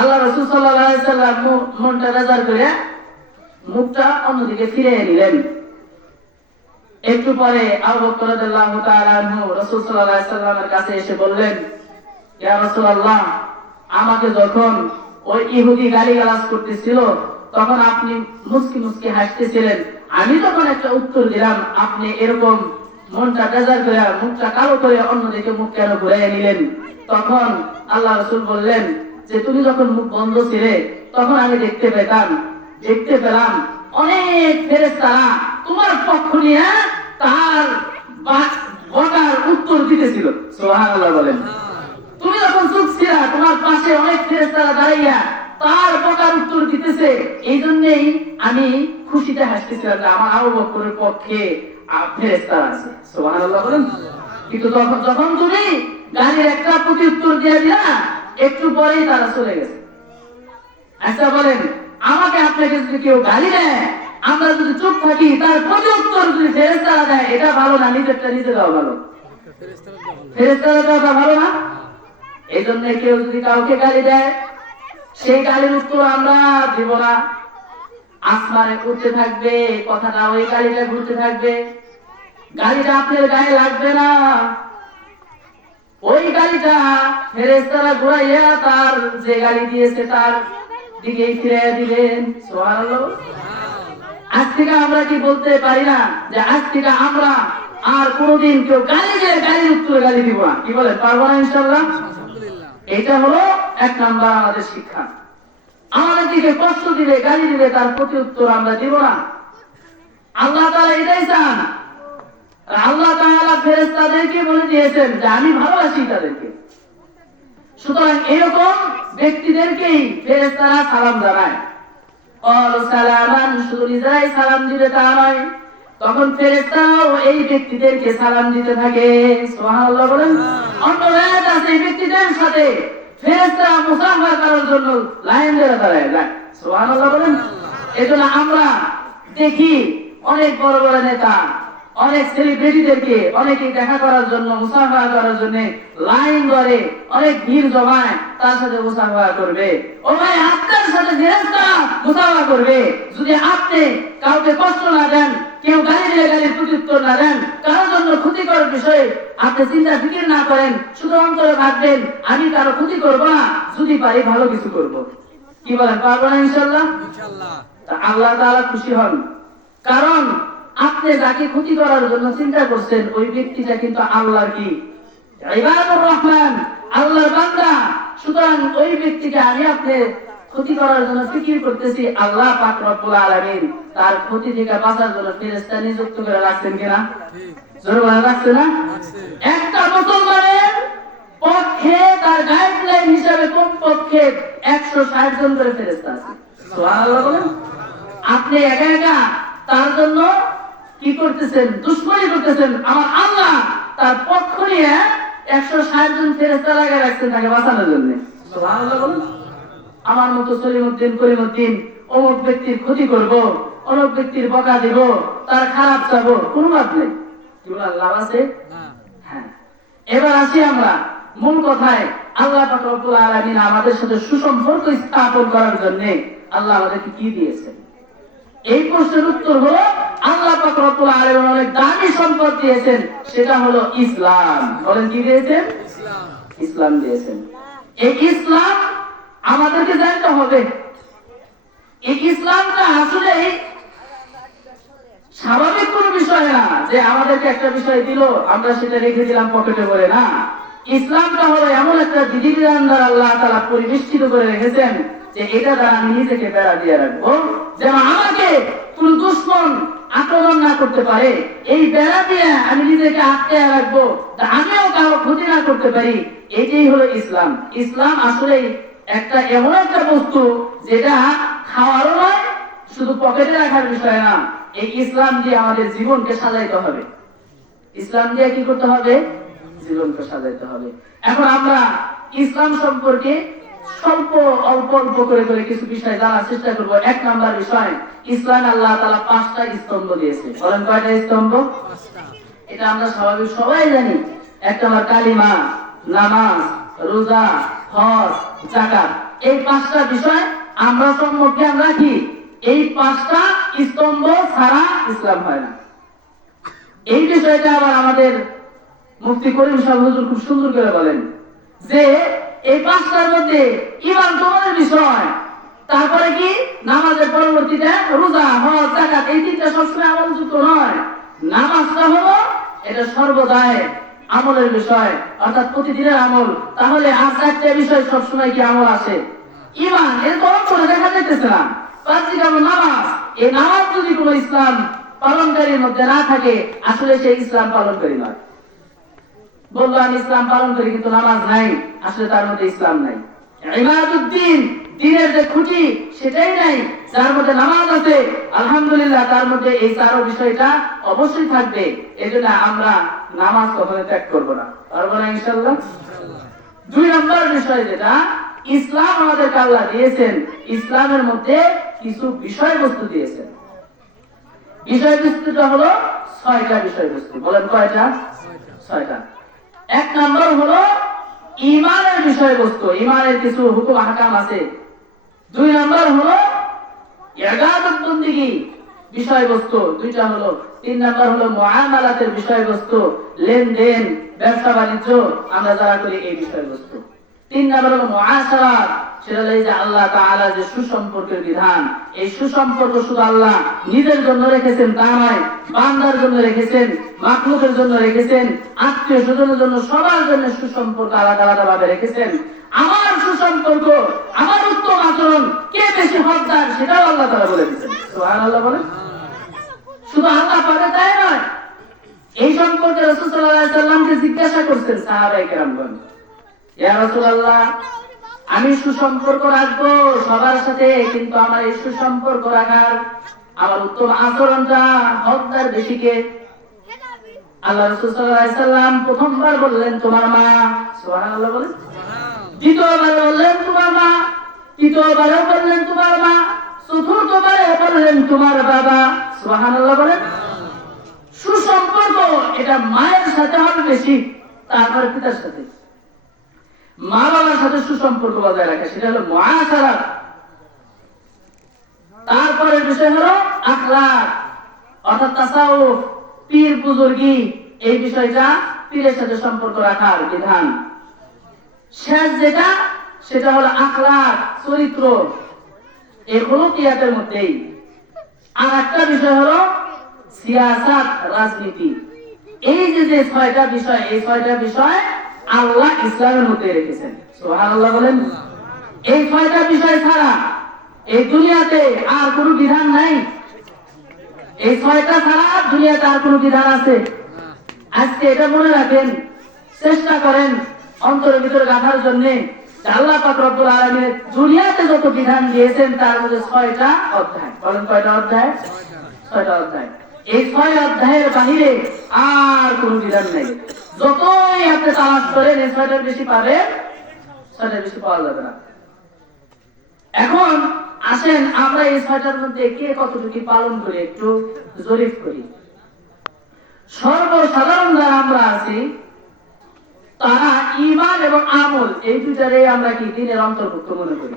আল্লাহ রসুল সাল্লাম মনটা বেজার করে মুখটা অন্যদিকে ফিরে নিলেন। একটু পরে আবু বকর রাদিয়াল্লাহু তাআলা কাছে এসে বললেন, ইয়া আমাকে যখন ওই ইহুদি গালিগালাজ করতেছিল, তখন আপনি মুস্কি মুস্কি হাসতেছিলেন। আমি তখন একটা উত্তর দিলাম, আপনি এরকম মনটা বেজার করে মুখটা কালো করে অন্যদিকে মুখ কেন ঘুরাইয়া নিলেন? তখন আল্লাহ রসুল বললেন যে তুমি যখন মুখ বন্ধ ছিলে, তখন আমি দেখতে পেতাম, দেখতে পেলাম অনেক ফেরেস্তারা তোমার পক্ষ নিয়ে তার বা- উত্তর দিতেছিল। সুবহানাল্লাহ বলেন। তুমি যখন চুপ ছিলা, তোমার পাশে অনেক ফেরেস্তারা দাঁড়াইয়া তার বকার উত্তর দিতেছে। এই জন্যেই আমি খুশিতে হাসতেছিলাম যে আমার আবু বকরের পক্ষে ফেরেস্তারা আছে। সুবহানাল্লাহ বলেন। কিন্তু তখন যখন তুমি গালির একটা প্রতি উত্তর দিয়ে দিলা একটু পরেই তারা চলে গেছে। আচ্ছা বলেন, আমাকে আপনাকে যদি কেউ গালি দেয়, আমরা যদি চুপ থাকি, তার প্রতি যদি ফেরেস্তারা দেয়, এটা ভালো না, নিজেরটা নিজে দেওয়া ভালো। ফেরেস্তারা দেওয়াটা ভালো না? এই জন্য কেউ যদি কাউকে গালি দেয়, সেই গালির উত্তর আমরা দিব না। আসমানে উঠতে থাকবে, কথাটা ওই গালিটা ঘুরতে থাকবে। গালিটা আপনার গায়ে লাগবে না। ওই গালিটা ফেরেস্তারা ঘুরাইয়া তার যে গালি দিয়েছে তার দিকে ফিরে দিবেন সুবহানাল্লাহ। আজ থেকে আমরা কি বলতে পারি না যে আজ থেকে আমরা আর কোনোদিন কেউ গালি দিয়ে গালির উত্তরে গালি দিব না। কি বলে পারব না ইনশাল্লাহ এটা হলো এক নাম্বার আমাদের শিক্ষা। আমাদের দিকে কষ্ট দিলে গালি দিলে তার প্রতি উত্তর আমরা দিব না। আল্লাহ তাআলা এটাই চান আল্লাহ তাআলা বলে দিয়েছেন যে আমি ভালোবাসি তাদেরকে। সুতরাং এরকম ব্যক্তিদেরকেই ফেরেশতারা সালাম জানায়। সালাম দিবে তখন এই ব্যক্তিদেরকে সালাম দিতে থাকে। জন্য দাঁড়ায়। বলেন, এজন্য আমরা দেখি অনেক বড় বড় নেতা অনেক সেলিব্রিটিদেরকে অনেকে দেখা করার জন্য মুসাফা করার জন্য লাইন ধরে অনেক ভিড় জমায় তার সাথে মুসাফা করবে। ও ভাই আপনার সাথে ফেরেশতা মুসাফা করবে। যদি আপনি কাউকে কষ্ট না দেন কেউ গালি দিয়ে গালির প্রত্যুত্তর না দেন কারোর জন্য ক্ষতিকর বিষয়ে আপনি চিন্তা ফিকির না করেন শুধু অন্তরে ভাববেন আমি কারও ক্ষতি করব না যদি পারি ভালো কিছু করব। কি বলেন পারব না ইনশাল্লাহ? আল্লাহ তাআলা খুশি হন। কারণ আপনি যাকে ক্ষতি করার জন্য চিন্তা করছেন, ওই ব্যক্তিটা কিন্তু আল্লাহর কি? ইবাদুর রহমান, আল্লাহর বান্দা। সুতরাং ওই ব্যক্তিকে আমি আপনি ক্ষতি করার জন্য ফিকির করতেছি, আল্লাহ পাক রব্বুল আলামিন তার ক্ষতি থেকে বাঁচার জন্য ফেরেশতা নিযুক্ত করে রাখছেন কিনা? জোরে রাখছে না? একটা মুসলমানের পক্ষে তার গাইডলাইন হিসাবে কমপক্ষে একশো ষাট জন করে ফেরেশতা আছে। আপনি একা একা তার জন্য কি করতেছেন? দুশ্মনী করতেছেন। আমার আল্লাহ তার পক্ষ নিয়ে একশো ষাট জন ফেরেস্তা লাগায় রাখছেন তাকে বাঁচানোর জন্য। আমার মতো সলিমুদ্দিন করিমুদ্দিন অমুক ব্যক্তির ক্ষতি করব, অমুক ব্যক্তির বকা দিব, তার খারাপ চাবো, কোনো লাভ নেই। লাভ আছে? হ্যাঁ। এবার আসি আমরা মূল কথায়। আল্লাহ পাক রব্বুল আলামিন আমাদের সাথে সুসম্পর্ক স্থাপন করার জন্য আল্লাহ আমাদেরকে কি দিয়েছেন? এই প্রশ্নের উত্তর হলো অনেক দামি সম্পদ দিয়েছেন, সেটা হলো ইসলাম। বলেন কি দিয়েছেন? ইসলাম দিয়েছেন। এই ইসলাম আমাদেরকে জানতে হবে। এই ইসলামটা আসলে স্বাভাবিক কোন বিষয় না যে আমাদেরকে একটা বিষয় দিল, আমরা সেটা রেখে দিলাম পকেটে করে, না। ইসলামটা হলো এমন একটা বিধিবিধান দ্বারা আল্লাহ তালা পরিবেষ্টিত করে রেখেছেন যে এটা দ্বারা নিজেকে বেড়া দিয়ে রাখব। যেন আমাকে কোন দুশ্মন আক্রমণ না করতে পারে, এই বেড়া দিয়ে আমি নিজেকে আটকে রাখব আমিও কারও ক্ষতি না করতে পারি। এটাই হলো ইসলাম। ইসলাম আসলে একটা এমন একটা বস্তু যেটা খাওয়ারও নয়, শুধু পকেটে রাখার বিষয় না, এই ইসলাম দিয়ে আমাদের জীবনকে সাজাইতে হবে। ইসলাম দিয়ে কি করতে হবে? জীবনকে সাজাইতে হবে। এখন আমরা ইসলাম সম্পর্কে স্বল্প, অল্প অল্প করে করে কিছু বিষয় জানার চেষ্টা করব, এক নাম্বার বিষয়, ইসলাম আল্লাহ তালা পাঁচটা স্তম্ভ দিয়েছে। বলেন কয়টা স্তম্ভ? এটা আমরা স্বাভাবিক সবাই জানি। এক নম্বর কালিমা, নামাজ, রোজা, হজ জাকাত এই পাঁচটা বিষয় আমরা সম্যক জ্ঞান রাখি এই পাঁচটা স্তম্ভ ছাড়া ইসলাম হয় না। এই বিষয়টা আবার আমাদের মুক্তি করিম সাহেব হুজুর খুব সুন্দর করে বলেন যে এই পাঁচটার মধ্যে ইমান তোমাদের বিষয়? তারপরে কি? নামাজের পরবর্তীতে রোজা, হজ জাকাত এই তিনটা সবসময় আমলযুক্ত নয়। নামাজটা হলো এটা সর্বদাই আমলের বিষয়, অর্থাৎ প্রতিদিনের আমল। তাহলে আর চারটা বিষয় সবসময় কি আমল আসে ইমান, এর তো অন্তরে দেখা যাইতেছে না। পাঁচটি নামাজ, এই নামাজ যদি কোনো ইসলাম পালনকারীর মধ্যে না থাকে, আসলে সে ইসলাম পালনকারী নয়। বলল আমি ইসলাম পালন করি, কিন্তু নামাজ নাই। আসলে তার মধ্যে ইসলাম নাই। ইমাদুদ্দিন দিনের যে খুঁটি, সেটাই নাই। যার মধ্যে নামাজ আছে, আলহামদুলিল্লাহ তার মধ্যে এই বিষয়টা অবশ্যই থাকবে। এই জন্য আমরা নামাজ কখনো ত্যাগ করব না। পারব না ইনশাল্লাহ দুই নম্বর বিষয় যেটা, ইসলাম আমাদের দিয়েছেন, ইসলামের মধ্যে কিছু বিষয়বস্তু দিয়েছেন। বিষয়বস্তুটা হলো ছয়টা বিষয়বস্তু। বলেন কয়টা? ছয়টা। এক নম্বর হলো ইমানের বিষয়বস্তু, ইমানের কিছু হুকুম হাকাম আছে। দুই নম্বর হলো ইবাদত বন্দিগি বিষয়বস্তু, দুইটা হলো। তিন নম্বর হলো মহামালাতের বিষয়বস্তু, লেনদেন ব্যবসা বাণিজ্য আমরা যারা করি এই বিষয়বস্তু। তিন নম্বর হলো মুআশারাত সেটা হলো যে আল্লাহ তাআলা যে সুসম্পর্কের বিধান। এই সুসম্পর্ক শুধু আল্লাহ নিজের জন্য রেখেছেন তা নয়, বান্দার জন্য রেখেছেন, মাখলুকের জন্য রেখেছেন, আত্মীয় স্বজনের জন্য সবার জন্য সুসম্পর্ক আলাদা আলাদা ভাবে রেখেছেন। আমার সুসম্পর্ক, আমার উত্তম আচরণ কে বেশি হকদার সেটাও আল্লাহ তারা বলে দিচ্ছেন সুবহানাল্লাহ বলেন। শুধু আল্লাহ পারে তাই নয়, এই সম্পর্কে রসুল আলাইহি সাল্লামকে জিজ্ঞাসা করছেন ইয়া রাসূলুল্লাহ আমি সুসম্পর্ক রাখব সবার সাথে, কিন্তু আমার এই সুসম্পর্ক রাখার আমার উত্তম আচরণটা হকদার বেশি কে আল্লাহ রাসূল প্রথমবার বললেন, তোমার মা বলেন। বলেন। সুসম্পর্ক এটা মায়ের সাথে হবে বেশি, তারপরে পিতার সাথে। মা বাবার সাথে সুসম্পর্ক বজায় রাখা, সেটা হলো মহাসারাত তারপরে বিষয় হলো আখলাক, অর্থাৎ তাসাউফ, পীর বুজুর্গি, এই বিষয়টা পীরের সাথে সম্পর্ক রাখার বিধান। শেষ যেটা, সেটা হলো আখলাক, চরিত্র। এগুলো কিয়াতের মধ্যেই। আর একটা বিষয় হলো সিয়াসাত, রাজনীতি। এই যে যে ছয়টা বিষয়, এই ছয়টা বিষয় আল্লাহ ইসলামের মধ্যে রেখেছেন। সুবহানাল্লাহ বলেন, এই ছয়টা বিষয় ছাড়া এই দুনিয়াতে আর কোনো বিধান নাই। এই ছয়টা ছাড়া দুনিয়াতে আর কোনো বিধান আছে। আজকে এটা মনে রাখেন, চেষ্টা করেন অন্তরের ভিতরে গাঁথার জন্য আল্লাহ পাক রব্বুল আলামিন দুনিয়াতে যত বিধান দিয়েছেন, তার মধ্যে ছয়টা অধ্যায়। বলেন কয়টা অধ্যায়? ছয়টা অধ্যায়। এই ছয় অধ্যায়ের বাহিরে আর কোন বিধান নেই। যতই তালাশ করেন এই ছয়টার বেশি পাবেন ছয়টার বেশি পাওয়া যাবে না। এখন আসেন, আমরা এই ছয়টার মধ্যে কে কতটুকু পালন করি, একটু জরিপ করি। সর্বসাধারণ যারা আমরা আছি, তারা ইমান এবং আমল, এই দুটারে আমরা কি দিনের অন্তর্ভুক্ত মনে করি।